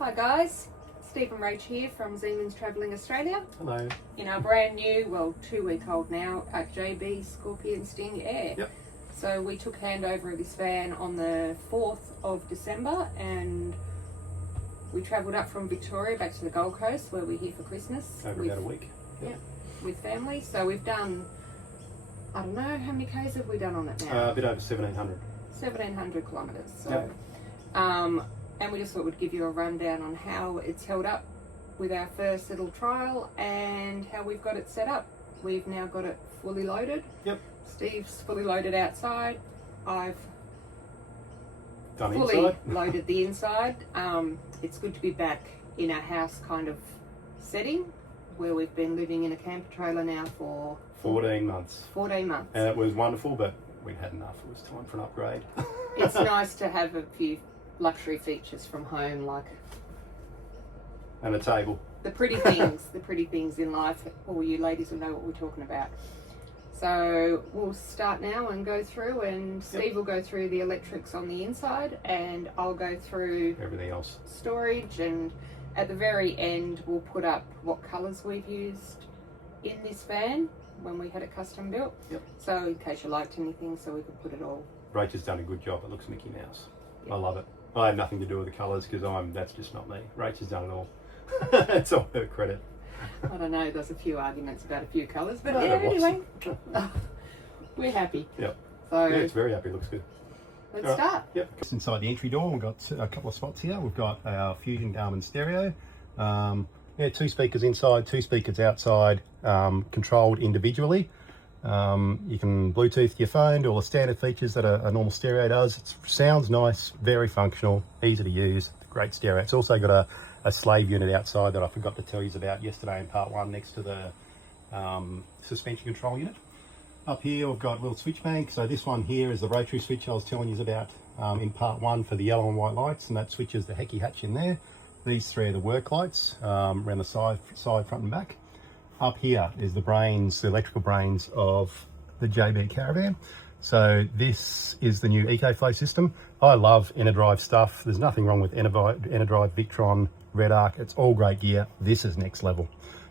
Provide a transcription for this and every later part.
Hi guys, Steve and Rach here from Siemens Travelling Australia. Hello. In our brand new, well 2-week-old now, JB Scorpion Sting Air. Yep. So we took handover of this van on the 4th of December and we travelled up from Victoria back to the Gold Coast where we're here for Christmas. Over about a week. Yep. With family. So we've done, I don't know, how many Ks have we done on it now? A bit over 1,700. 1,700 kilometres. So, Yep. And we just thought we'd give you a rundown on how it's held up with our first little trial and how we've got it set up. We've now got it fully loaded. Yep. Steve's fully loaded outside. I've Done fully inside. loaded the inside. It's good to be back in our house kind of setting where we've been living in a camper trailer now for 14 months. 14 months. And it was wonderful, but we'd had enough. It was time for an upgrade. It's nice to have a few luxury features from home, like And a table. the pretty things in life. All you ladies will know what we're talking about. So we'll start now and go through, and Steve will go through the electrics on the inside and I'll go through Everything else. storage, and at the very end we'll put up what colours we've used in this van when we had it custom built. Yep. So in case you liked anything, so we could put it all. Rach has done a good job. It looks Mickey Mouse. Yep. I love it. I have nothing to do with the colours because that's just not me. Rach has done it all. It's all her credit. I don't know, there's a few arguments about a few colours, but No, yeah, there anyway, wasn't. we're happy. Yep. So Yeah, it's very happy. Looks good. let's All right. start. Yep. Just inside the entry door, we've got a couple of spots here. We've got our Fusion Garmin stereo. Two speakers inside, two speakers outside, controlled individually. You can Bluetooth your phone, do all the standard features that a normal stereo does. It sounds nice, very functional, easy to use, great stereo. It's also got a slave unit outside that I forgot to tell you about yesterday in part one, next to the suspension control unit. Up here we've got a little switch bank. So this one here is the rotary switch I was telling you about in part one for the yellow and white lights, and that switches the Hecky hatch in there. These three are the work lights around the side, front and back. Up here is the electrical brains of the JB Caravan. So this is the new EcoFlow system. I love Enerdrive stuff. There's nothing wrong with Enerdrive, Victron, Red Arc. It's all great gear. This is next level.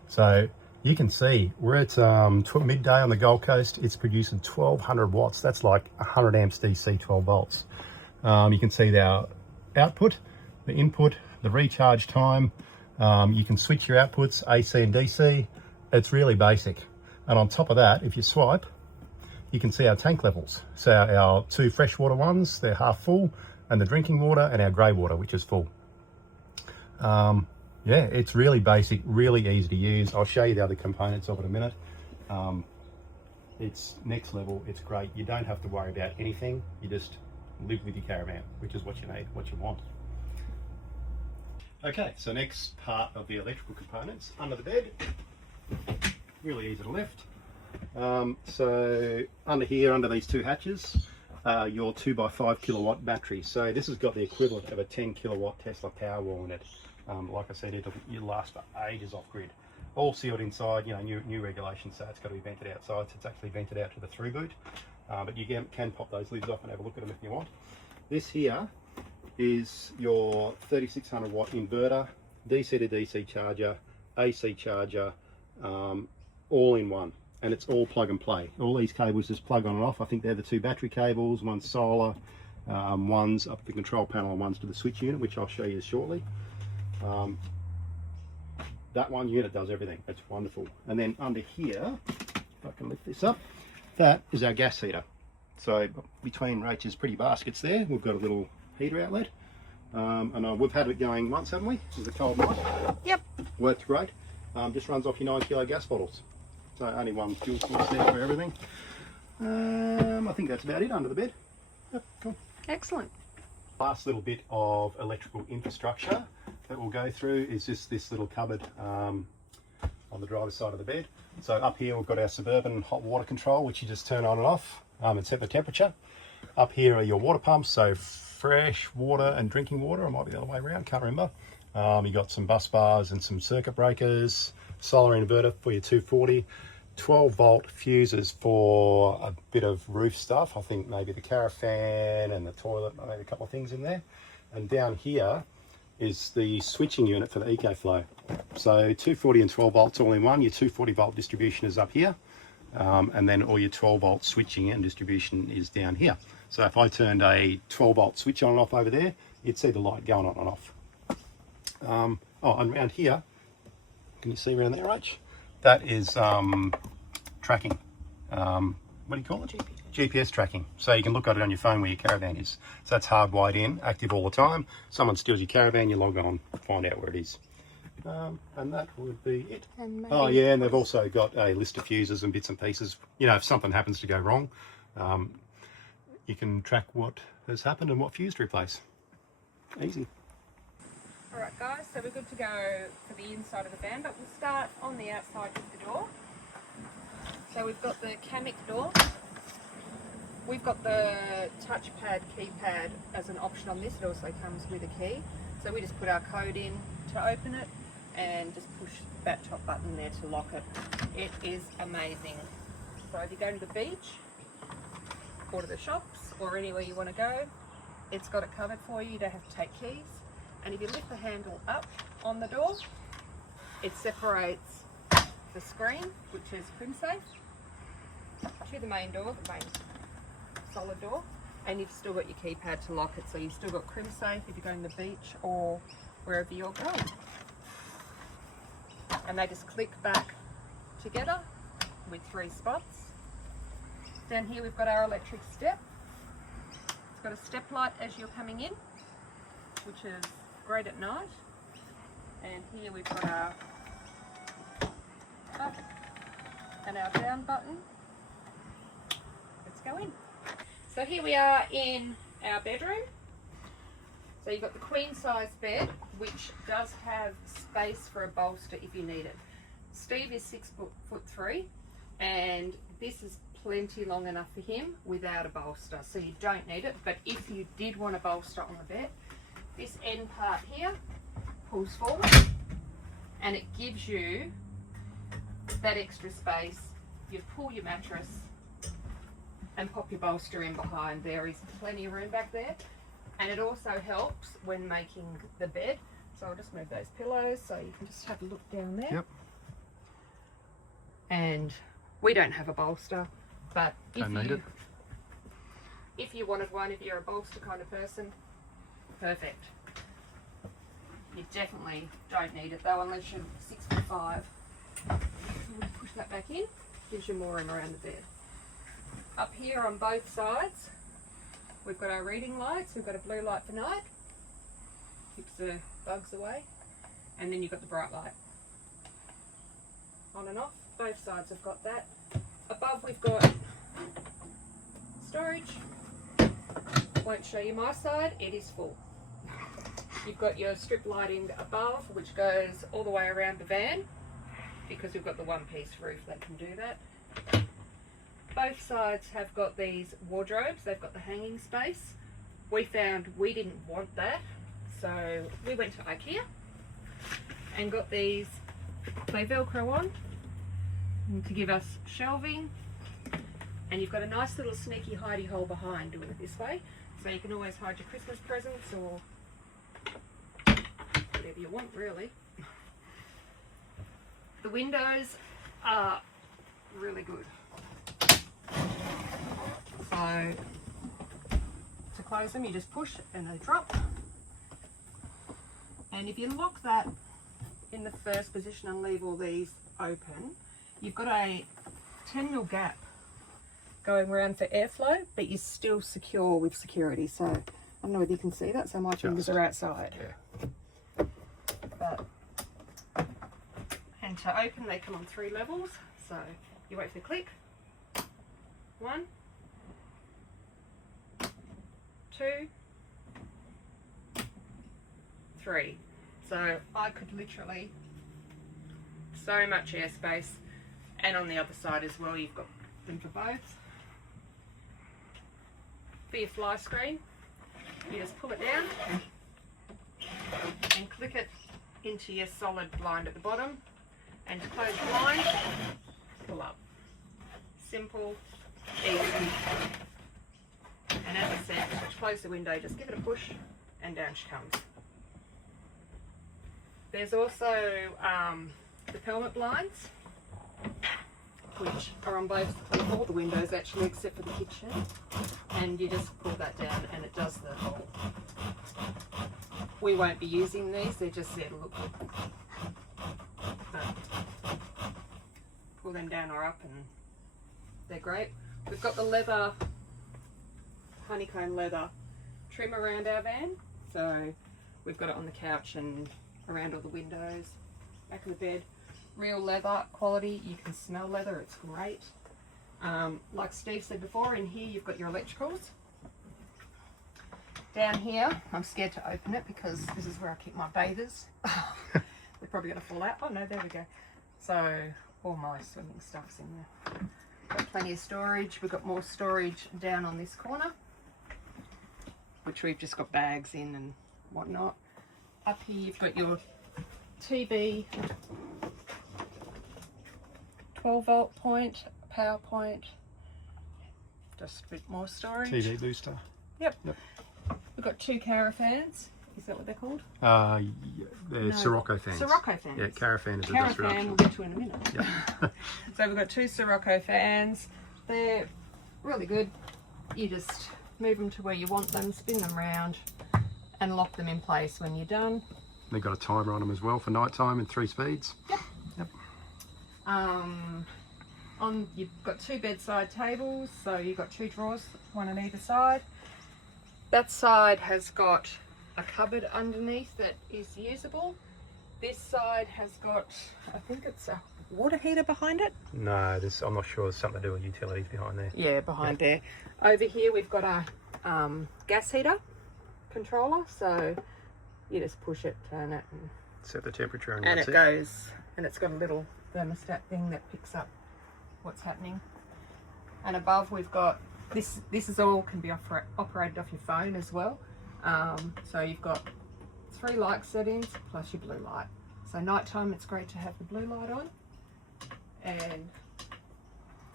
So you can see we're at midday on the Gold Coast. It's producing 1200 watts. That's like 100 amps DC, 12 volts. You can see our output, the input, the recharge time. You can switch your outputs, AC and DC. It's really basic. And on top of that, if you swipe, you can see our tank levels. So our two freshwater ones, they're half full, and the drinking water, and our grey water, which is full. Yeah, it's really basic, really easy to use. I'll show you the other components of it in a minute. It's next level, it's great. You don't have to worry about anything. You just live with your caravan, which is what you need, what you want. Okay, so next part of the electrical components, under the bed. Really easy to lift. So under here, under these two hatches, your 2x5 kilowatt battery. So this has got the equivalent of a 10 kilowatt Tesla Powerwall in it. Like I said, it'll last for ages off grid. All sealed inside, you know, new regulations, so it's got to be vented outside. So it's actually vented out to the through boot, but you can pop those lids off and have a look at them if you want. This here is your 3600 watt inverter, DC to DC charger, AC charger, all in one, and it's all plug and play. All these cables just plug on and off. I think they're the two battery cables, one's solar, one's up the control panel, and one's to the switch unit, which I'll show you shortly. That one unit does everything. It's wonderful. And then under here, if I can lift this up, that is our gas heater. So between Rach's pretty baskets there, we've got a little heater outlet. And we've had it going once, haven't we? It was a cold night. Yep. Worked great. Just runs off your 9 kilo gas bottles. So only one fuel source there for everything. I think that's about it under the bed. Yep, cool. Excellent. Last little bit of electrical infrastructure that we'll go through is just this little cupboard on the driver's side of the bed. So up here we've got our Suburban hot water control, which you just turn on and off and set the temperature. Up here are your water pumps, so fresh water and drinking water. It might be the other way around, can't remember. You got some bus bars and some circuit breakers, solar inverter for your 240, 12 volt fuses for a bit of roof stuff. I think maybe the caravan and the toilet, maybe a couple of things in there. And down here is the switching unit for the EcoFlow. So 240 and 12 volts all in one. Your 240 volt distribution is up here, and then all your 12 volt switching and distribution is down here. So if I turned a 12 volt switch on and off over there, you'd see the light going on and off. Oh, and around here, can you see around there, Rach? That is tracking. What do you call it? GPS tracking. So you can look at it on your phone where your caravan is. So that's hardwired in, active all the time. Someone steals your caravan, you log on, find out where it is. And that would be it. Oh yeah, and they've also got a list of fuses and bits and pieces. You know, if something happens to go wrong, you can track what has happened and what fuse to replace. Easy. Alright guys, so we're good to go for the inside of the van, but we'll start on the outside with the door. So we've got the Camec door. We've got the touchpad keypad as an option on this. It also comes with a key. So we just put our code in to open it and just push that top button there to lock it. It is amazing. So if you go to the beach or to the shops or anywhere you want to go, it's got it covered for you. You don't have to take keys. And if you lift the handle up on the door, it separates the screen, which is CrimSafe, to the main door, the main solid door, and you've still got your keypad to lock it. So you've still got CrimSafe if you're going to the beach or wherever you're going. And they just click back together with 3 spots. Down here we've got our electric step. It's got a step light as you're coming in, which is great at night. And here we've got our up and our down button. Let's go in. So here we are in our bedroom. So you've got the queen size bed, which does have space for a bolster if you need it. Steve is 6'3", and this is plenty long enough for him without a bolster, so you don't need it. But if you did want a bolster on the bed, this end part here pulls forward and it gives you that extra space. You pull your mattress and pop your bolster in behind. There is plenty of room back there, and it also helps when making the bed. So I'll just move those pillows so you can just have a look down there. Yep. And we don't have a bolster, but Don't need it. if you wanted one, if you're a bolster kind of person, perfect. You definitely don't need it though, unless you're 6'5". Push that back in, gives you more room around the bed. Up here on both sides, we've got our reading lights. We've got a blue light for night, keeps the bugs away, and then you've got the bright light. On and off, both sides have got that. Above we've got storage. Won't show you my side, it is full. You've got your strip lighting above, which goes all the way around the van, because we've got the one-piece roof that can do that. Both sides have got these wardrobes. They've got the hanging space. We found we didn't want that, so we went to IKEA and got these. They Velcro on to give us shelving, and you've got a nice little sneaky hidey hole behind doing it this way, so you can always hide your Christmas presents or whatever you want, really. The windows are really good. So to close them, you just push and they drop. And if you lock that in the first position and leave all these open, you've got a 10mm gap going around for airflow, but you're still secure with security. So I don't know whether you can see that, so my fingers are outside. Yeah. But, and to open, they come on 3 levels. So you wait for the click. 1, 2, 3. So I could literally, so much airspace. And on the other side as well, you've got them for both. For your fly screen, you just pull it down and click it into your solid blind at the bottom, and to close the blind, pull up. Simple, easy. And as I said, to close the window, just give it a push and down she comes. There's also the pelmet blinds, which are on all the windows actually, except for the kitchen. And you just pull that down and it does the whole. We won't be using these, they're just there to look good. But pull them down or up and they're great. We've got the leather, honeycomb leather trim around our van. So we've got it on the couch and around all the windows, back of the bed. Real leather quality, you can smell leather, it's great. Like Steve said before, in here you've got your electricals. Down here, I'm scared to open it because this is where I keep my bathers. They're probably going to fall out. Oh no, there we go. So all my swimming stuff's in there. Got plenty of storage. We've got more storage down on this corner, which we've just got bags in and whatnot. Up here you've got your TV, 12 volt point, power point, just a bit more storage. TV booster. Yep. We've got 2 Carafans. Is that what they're called? They're No. Sirocco fans. Sirocco fans. Yeah, Carafan is industrial. Carafan we'll get to in a minute. Yep. So we've got 2 Sirocco fans. They're really good. You just move them to where you want them, spin them round and lock them in place when you're done. They've got a timer on them as well for night time and 3 speeds. Yep. Yep. You've got 2 bedside tables, so you've got 2 drawers, one on either side. That side has got a cupboard underneath that is usable. This side has got, I think it's a water heater behind it. No, I'm not sure. There's something to do with utilities behind there. Yeah, behind there. Over here we've got a gas heater controller, so you just push it, turn it, and Set the temperature and it that's it. goes. And it's got a little thermostat thing that picks up what's happening. And above we've got this is all can be operated off your phone as well. So you've got 3 light settings plus your blue light. So nighttime it's great to have the blue light on, and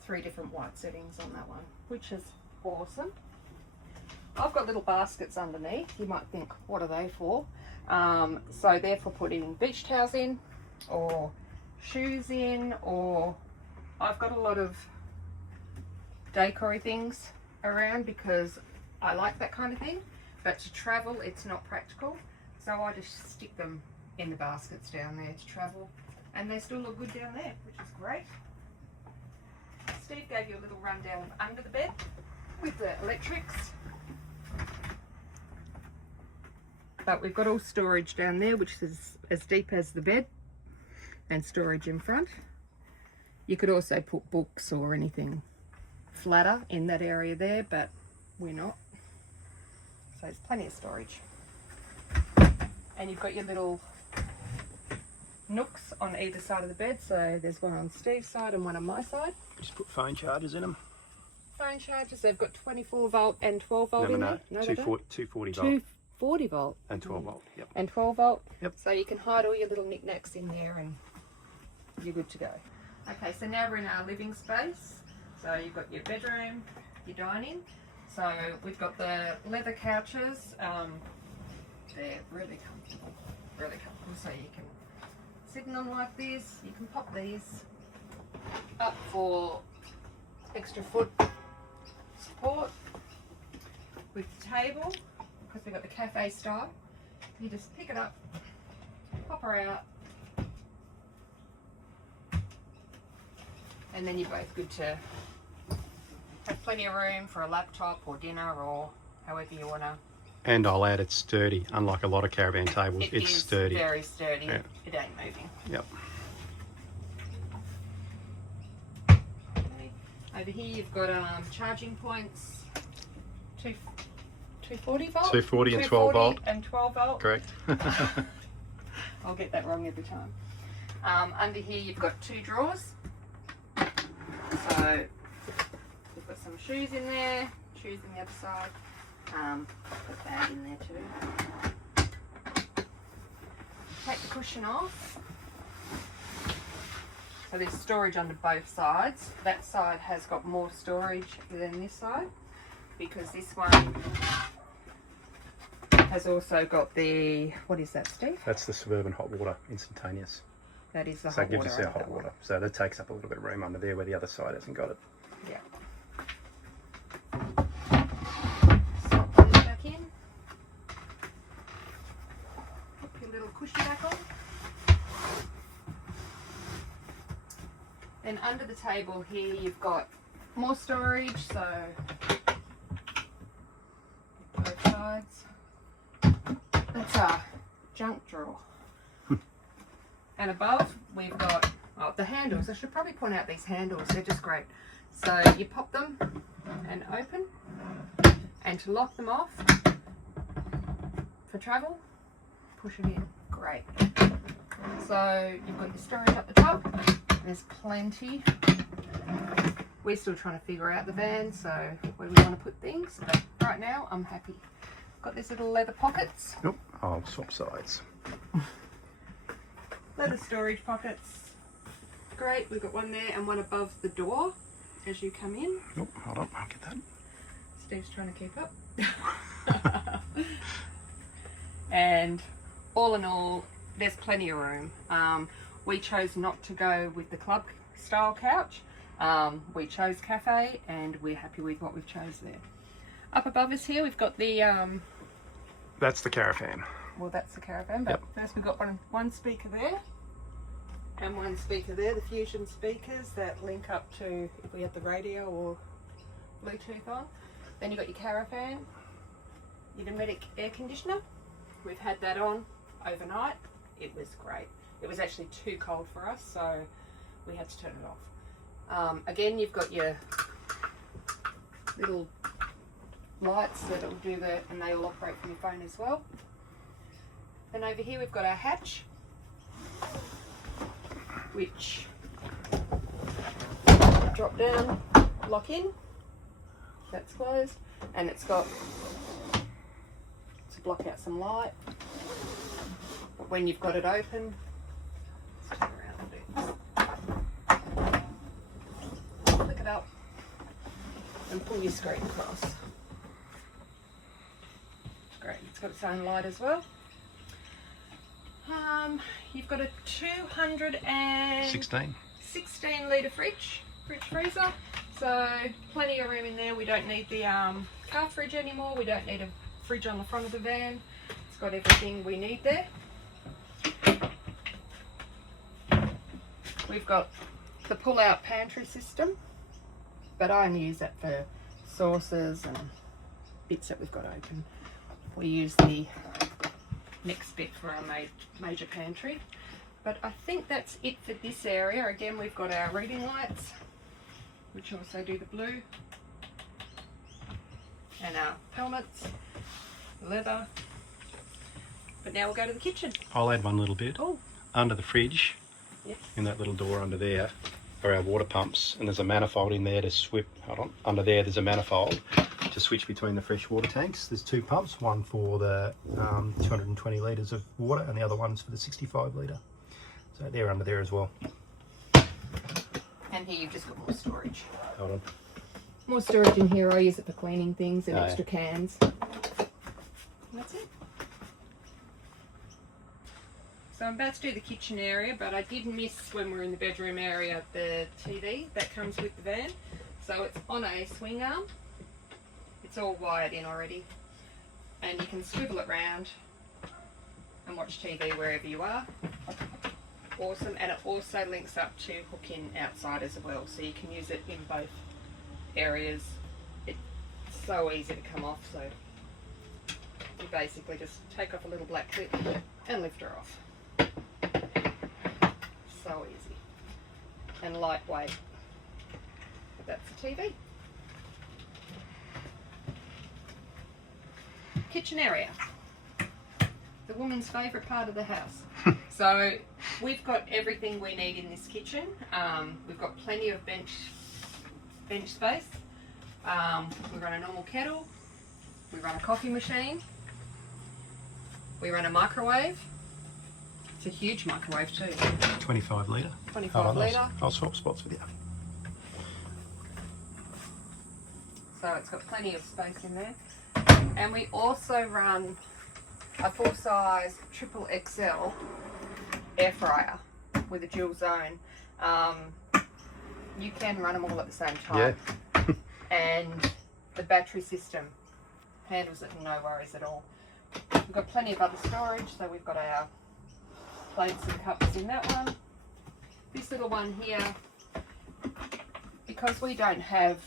3 different white settings on that one, which is awesome. I've got little baskets underneath. You might think, what are they for? So they're for putting beach towels in, or shoes in, or I've got a lot of decor things around because I like that kind of thing, but to travel it's not practical, so I just stick them in the baskets down there to travel, and they still look good down there, which is great. Steve gave you a little rundown of under the bed with the electrics, but we've got all storage down there which is as deep as the bed, and storage in front. You could also put books or anything flatter in that area there, but we're not, so there's plenty of storage. And you've got your little nooks on either side of the bed, so there's one on Steve's side and one on my side. Just put phone chargers in them. Phone chargers, they've got 24 volt and 12 volt in there. No, they don't. 240 volt 240 volt and 12 volt. Yep. and 12 volt. Yep. So you can hide all your little knickknacks in there and you're good to go. Okay, so now we're in our living space. So you've got your bedroom, your dining. So we've got the leather couches. They're really comfortable, so you can sit in them like this. You can pop these up for extra foot support. With the table, because we've got the cafe style, you just pick it up, pop her out, and then you're both good to have plenty of room for a laptop or dinner or however you want to. And I'll add, it's sturdy. Unlike a lot of caravan tables, it's sturdy. Very sturdy. Yeah. It ain't moving. Yep. Okay. Over here you've got charging points. 240 volt. 240 and 12 volt. And 12 volt. Correct. I'll get that wrong every time. Under here you've got 2 drawers. So we've got some shoes in there, shoes on the other side. Put a bag in there too. Take the cushion off. So there's storage under both sides. That side has got more storage than this side, because this one has also got the, what is that, Steve? That's the Suburban hot water, instantaneous. That is the So hot it gives water. us our hot water. So that takes up a little bit of room under there where the other side hasn't got it. Yeah. Slot those back in. Put your little cushion back on. Then under the table here you've got more storage, so both sides. That's our junk drawer. And above we've got the handles. I should probably point out these handles, they're just great. So you pop them and open, and to lock them off for travel, push it in. Great. So you've got your storage up the top. There's plenty. We're still trying to figure out the van, so where we want to put things, but right now I'm happy. Got these little leather pockets. Nope, I'll swap sides. Leather storage pockets. Great, we've got one there and one above the door as you come in. Nope, hold on, I'll get that. Steve's trying to keep up. And all in all, there's plenty of room. We chose not to go with the club style couch. We chose cafe, and we're happy with what we've chose there. Up above us here, we've got the That's the caravan. well, that's the caravan, but first we've got one speaker there and one speaker there, the Fusion speakers that link up to if we have the radio or Bluetooth on. Then you've got your caravan, your Dometic air conditioner. We've had that on overnight. It was great. It was actually too cold for us, so we had to turn it off. Again, you've got your little lights that will do and they will operate from your phone as well. And over here we've got our hatch, which drop down, lock in, that's closed, and it's got to block out some light. But when you've got it open, let's turn around and do this. Flick it up and pull your screen across. Great, it's got its own light as well. You've got a 216 litre fridge freezer, so plenty of room in there. We don't need the car fridge anymore. We don't need a fridge on the front of the van. It's got everything we need there. We've got the pull-out pantry system, but I only use that for sauces and bits that we've got open. We use the next bit for our major pantry, but I think that's it for this area. Again, we've got our reading lights, which also do the blue, and our helmets, leather. But now we'll go to the kitchen. I'll add one little bit. Oh, Under the fridge, yes. in that little door under there, are our water pumps, and there's a manifold in there to switch. Hold on, under there there's a manifold to switch between the fresh water tanks. There's two pumps, one for the 220 litres of water and the other one's for the 65 litre. So they're under there as well. And here you've just got more storage. Hold on. More storage in here. I use it for cleaning things and Oh, yeah. extra cans. That's it. So I'm about to do the kitchen area, but I did miss when we were in the bedroom area the TV that comes with the van. So it's on a swing arm. It's all wired in already, and you can swivel it round and watch TV wherever you are. Awesome, and it also links up to hook in outside as well, so you can use it in both areas. It's so easy to come off, so you basically just take off a little black clip and lift her off. So easy and lightweight. But that's the TV. Kitchen area, the woman's favourite part of the house. So we've got everything we need in this kitchen. We've got plenty of bench space. We run a normal kettle, we run a coffee machine, we run a microwave. It's a huge microwave too. 25 litre. 25 litre. I'll swap spots with you. So it's got plenty of space in there. And we also run a full-size triple XL air fryer with a dual zone. You can run them all at the same time. Yeah. And the battery system handles it, no worries at all. We've got plenty of other storage, so we've got our plates and cups in that one. This little one here, because we don't have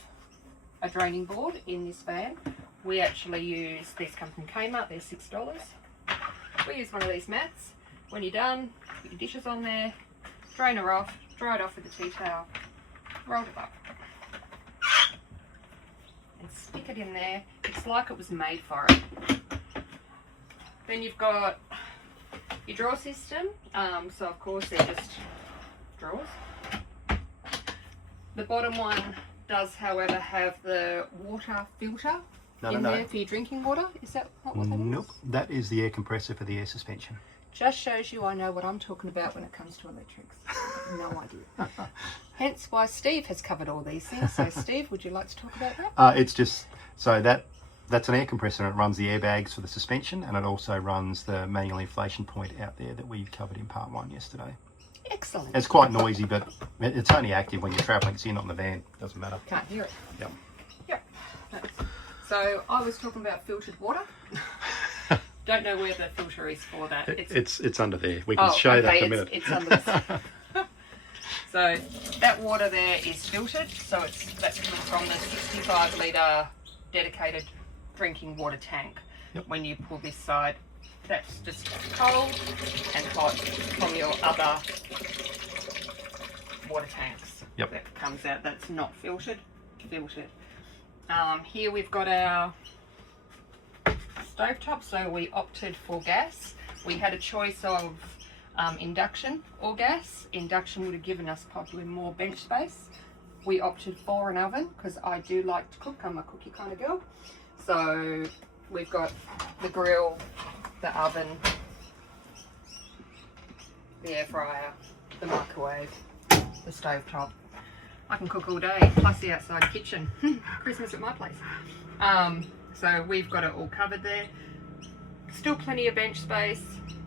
a draining board in this van, we actually use, these come from Kmart, they're $6. We use one of these mats. When you're done, put your dishes on there, drain her off, dry it off with a tea towel, roll it up, and stick it in there. It's like it was made for it. Then you've got your drawer system. So of course they're just drawers. The bottom one does, however, have the water filter there for your drinking water. Is that not what that is? Nope, that is the air compressor for the air suspension. Just shows you I know what I'm talking about when it comes to electrics. No idea. Hence why Steve has covered all these things. So Steve, would you like to talk about that? It's just, so that's an air compressor, and it runs the airbags for the suspension, and it also runs the manual inflation point out there that we covered in part 1 yesterday. Excellent. It's quite noisy, but it's only active when you're travelling, so you're not in the van. Doesn't matter. Can't hear it. Yep. Yep. So I was talking about filtered water. Don't know where the filter is for that. It's under there. We can show that in a minute. It's under the So that water there is filtered. So that's coming from the 65 litre dedicated drinking water tank. Yep. When you pull this side, that's just cold and hot from your other water tanks. Yep. That comes out. That's not filtered. Here we've got our stovetop, so we opted for gas. We had a choice of induction or gas. Induction would have given us probably more bench space. We opted for an oven because I do like to cook. I'm a cookie kind of girl. So we've got the grill, the oven, the air fryer, the microwave, the stovetop. I can cook all day, plus the outside kitchen. Christmas at my place. So we've got it all covered there. Still plenty of bench space.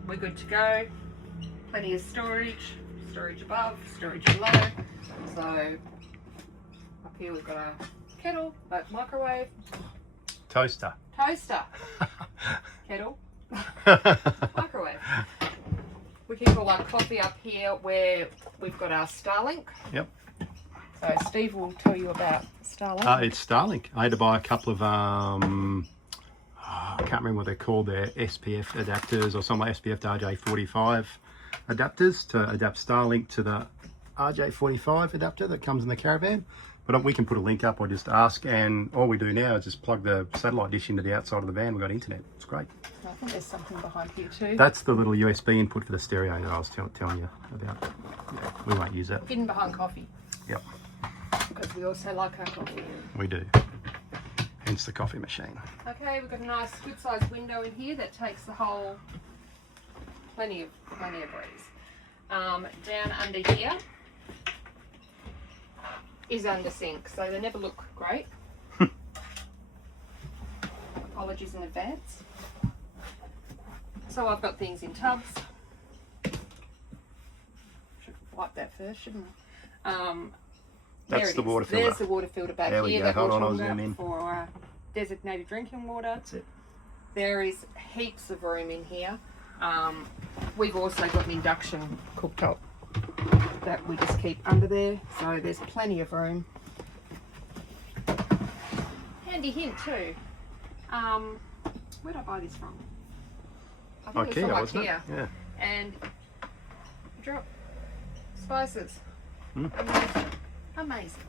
We're good to go. Plenty of storage. Storage above, storage below. So up here we've got a kettle, microwave. Toaster. Kettle. Microwave. We can cool our coffee up here where we've got our Starlink. Yep. So Steve will tell you about Starlink. It's Starlink. I had to buy a couple of, I can't remember what they're called, they're SPF adapters or something like SPF to RJ45 adapters to adapt Starlink to the RJ45 adapter that comes in the caravan. But we can put a link up or just ask, and all we do now is just plug the satellite dish into the outside of the van. We've got internet. It's great. I think there's something behind here too. That's the little USB input for the stereo that I was telling you about. Yeah, we won't use that. Hidden behind coffee. Yep. Because we also like our coffee. We do. Hence the coffee machine. Okay, we've got a nice good sized window in here that takes the whole plenty of breeze. Down under here is under sink, so they never look great. Apologies in advance. So I've got things in tubs. Should wipe that first, shouldn't I? That's the water filter. There's the water filter back there we here. go. That Hold on, I'll water zoom in. for designated drinking water. That's it. There is heaps of room in here. We've also got an induction cooktop that we just keep under there, so there's plenty of room. Handy hint too. Where did I buy this from? I think it was from wasn't IKEA. it? Yeah. And drop spices. Mm. Amazing.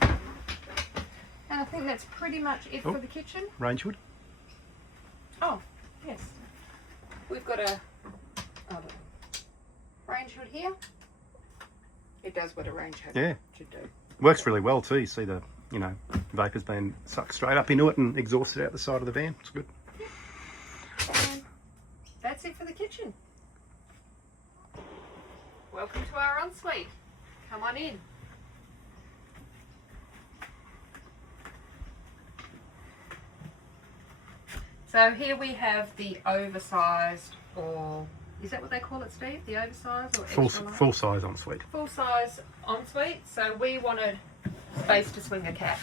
And I think that's pretty much it for the kitchen. Range hood. Oh, yes. We've got a range hood here. It does what a range hood should do. Works really well too. You see the, vapour's being sucked straight up into it and exhausted out the side of the van. It's good. And that's it for the kitchen. Welcome to our ensuite. Come on in. So here we have the oversized, or is that what they call it, Steve? The oversized or extra large? Full size ensuite. Full size ensuite. So we wanted space to swing a cat.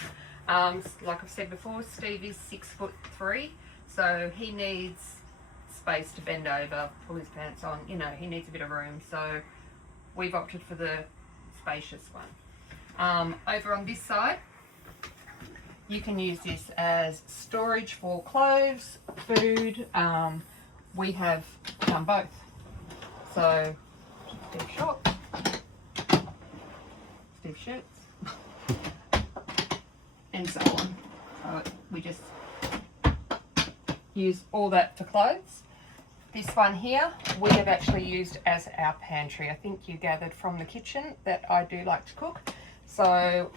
Like I've said before, Steve is 6'3", so he needs space to bend over, pull his pants on. You know, he needs a bit of room. So we've opted for the spacious one. Over on this side, you can use this as storage for clothes, food. We have done both. So, Steve shorts, Steve shirts, and so on. So we just use all that for clothes. This one here, we have actually used as our pantry. I think you gathered from the kitchen that I do like to cook. So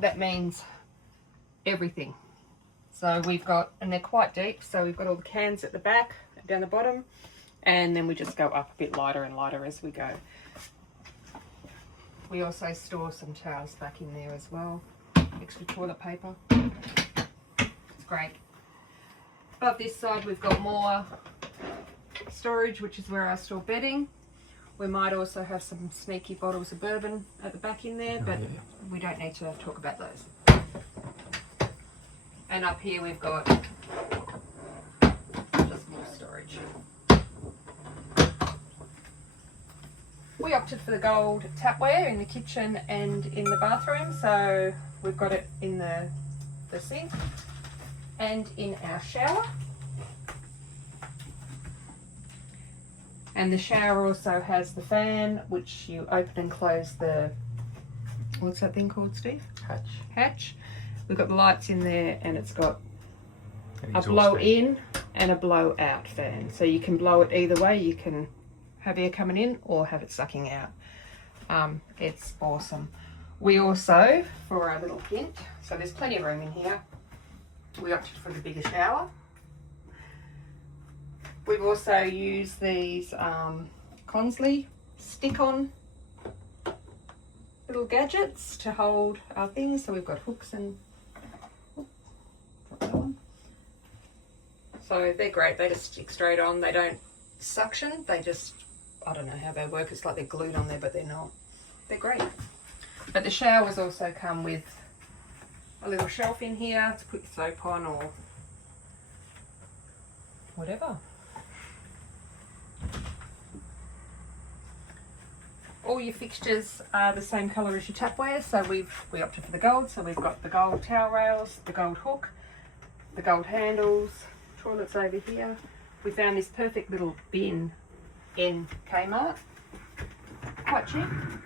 that means everything. So we've got, and they're quite deep, so we've got all the cans at the back, down the bottom, and then we just go up a bit lighter and lighter as we go. We also store some towels back in there as well, extra toilet paper. It's great. Above this side we've got more storage, which is where I store bedding. We might also have some sneaky bottles of bourbon at the back in there, but we don't need to talk about those. And up here we've got just more storage. We opted for the gold tapware in the kitchen and in the bathroom, so we've got it in the sink and in our shower. And the shower also has the fan, which you open and close the, what's that thing called, Steve? Hatch. We've got the lights in there, and it's got a blow in and a blow out fan. So you can blow it either way. You can have air coming in or have it sucking out. It's awesome. We also, for our little hint, so there's plenty of room in here, we opted for the bigger shower. We've also used these Consley stick-on little gadgets to hold our things. So we've got hooks and drop that one. So they're great. They just stick straight on. They don't suction. They just, I don't know how they work. It's like they're glued on there, but they're not. They're great. But the showers also come with a little shelf in here to put your soap on or whatever. All your fixtures are the same colour as your tapware, so we opted for the gold. So we've got the gold towel rails, the gold hook, the gold handles, toilets over here. We found this perfect little bin in Kmart, quite cheap,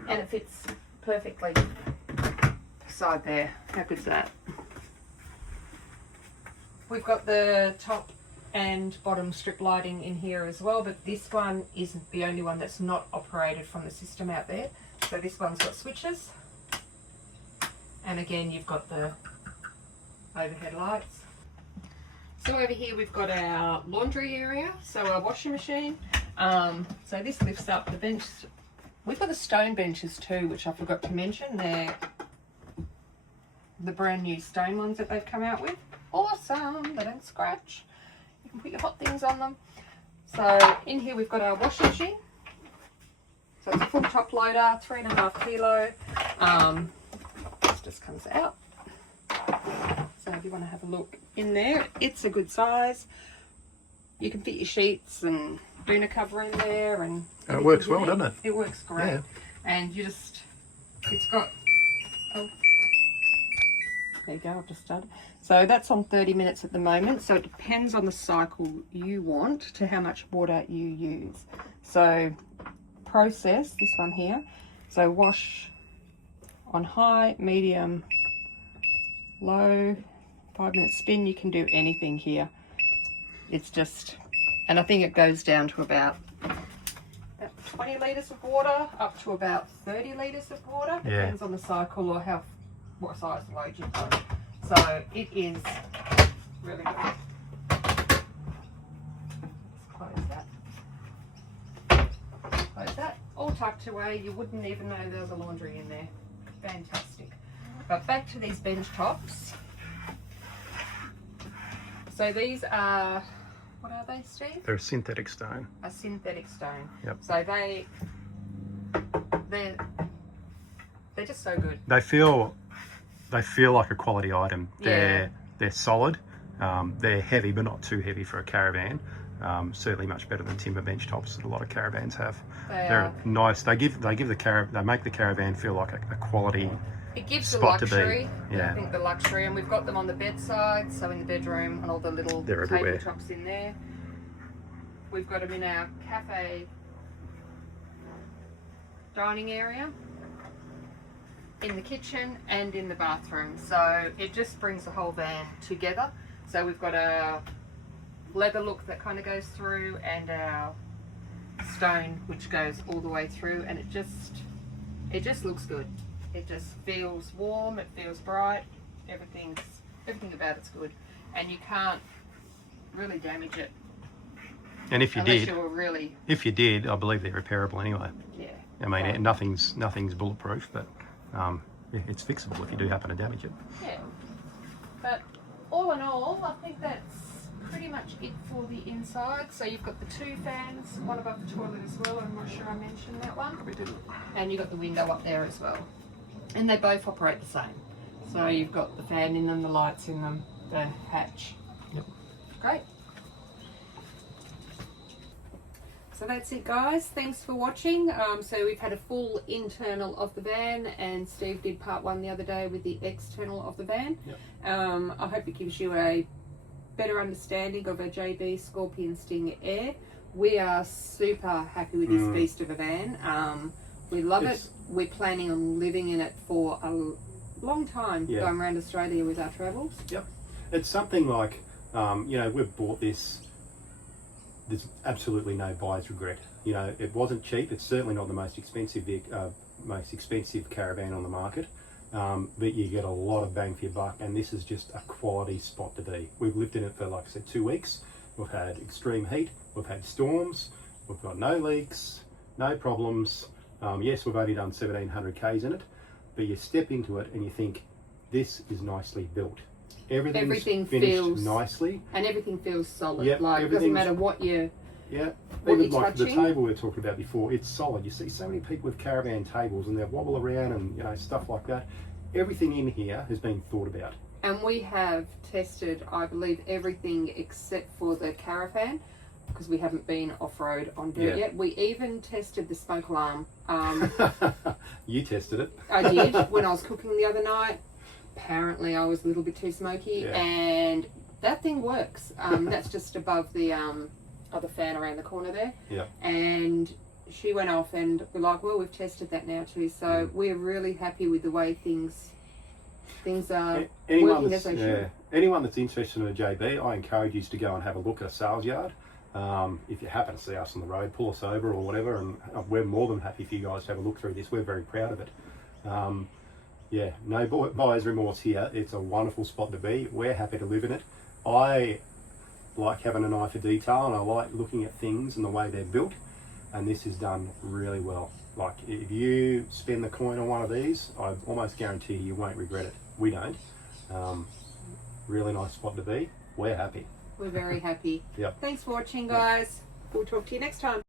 and it fits perfectly beside there. How good's that? We've got the top and bottom strip lighting in here as well, but this one isn't the only one that's not operated from the system out there. So this one's got switches, and again you've got the overhead lights. So over here we've got our laundry area, so our washing machine. So this lifts up the bench. We've got the stone benches too, which I forgot to mention. They're the brand new stone ones that they've come out with. Awesome, they don't scratch. You can put your hot things on them. So in here we've got our washing machine. So it's a full top loader, 3.5 kilo. This just comes out. So if you want to have a look in there, it's a good size. You can fit your sheets and doona cover in there, and it works well, doesn't it? It works great. Yeah. And you just, it's got, oh, there you go, I've just started. So that's on 30 minutes at the moment. So it depends on the cycle you want to how much water you use. So process, this one here. So wash on high, medium, low, 5-minute spin. You can do anything here. It's just, and I think it goes down to about 20 litres of water up to about 30 litres of water. Yeah. Depends on the cycle or what size load you've got. So it is really good. Let's close that. Close that. All tucked away. You wouldn't even know there was a laundry in there. Fantastic. But back to these bench tops. So these are, what are they, Steve? They're a synthetic stone. A synthetic stone. Yep. So they're just so good. They feel like a quality item. They're solid. They're heavy, but not too heavy for a caravan. Certainly much better than timber bench tops that a lot of caravans have. They're nice. They make the caravan feel like a quality. It gives the spot luxury. to be. Yeah. I think the luxury, and we've got them on the bedside, so in the bedroom, and all the little tabletops in there. We've got them in our cafe dining area, in the kitchen, and in the bathroom. So it just brings the whole van together. So we've got a leather look that kind of goes through, and our stone which goes all the way through, and it just looks good. It just feels warm, it feels bright, everything about it's good, and you can't really damage it. And if you did, I believe they're repairable anyway. Yeah. I mean, nothing's bulletproof, but it's fixable if you do happen to damage it. Yeah. But all in all, I think that's pretty much it for the inside. So you've got the 2 fans, one above the toilet as well. I'm not sure I mentioned that one. We did. And you've got the window up there as well. And they both operate the same. So you've got the fan in them, the lights in them, the hatch. Yep. Great. So that's it, guys. Thanks for watching. So we've had a full internal of the van, and Steve did part 1 the other day with the external of the van. Yep. I hope it gives you a better understanding of a JB Scorpion Sting Air. We are super happy with this beast of a van. We love it. We're planning on living in it for a long time, going around Australia with our travels. Yep. It's something like, we've bought this. There's absolutely no buyer's regret. It wasn't cheap. It's certainly not the most expensive caravan on the market, but you get a lot of bang for your buck, and this is just a quality spot to be. We've lived in it for, like I said, 2 weeks. We've had extreme heat. We've had storms. We've got no leaks, no problems. Yes, we've only done 1,700 Ks in it, but you step into it and you think, this is nicely built. Everything feels nicely, and everything feels solid. Yep, it doesn't matter what you're even like the table we were talking about before, it's solid. You see so many people with caravan tables and they wobble around and stuff like that. Everything in here has been thought about. And we have tested, I believe, everything except for the caravan, because we haven't been off-road on dirt yet. We even tested the smoke alarm. You tested it. I did when I was cooking the other night. Apparently I was a little bit too smoky, and that thing works. That's just above the other fan around the corner there. Yeah. And she went off, and we're like, well, we've tested that now too, so we're really happy with the way things are working as they should. Anyone that's interested in a JB, I encourage you to go and have a look at a sales yard. If you happen to see us on the road, pull us over or whatever, and we're more than happy for you guys to have a look through this. We're very proud of it. No buyer's remorse here. It's a wonderful spot to be. We're happy to live in it. I like having an eye for detail, and I like looking at things and the way they're built, and this is done really well. Like, if you spend the coin on one of these, I almost guarantee you won't regret it. We don't. Really nice spot to be. We're happy. We're very happy. Yep. Thanks for watching, guys. We'll talk to you next time.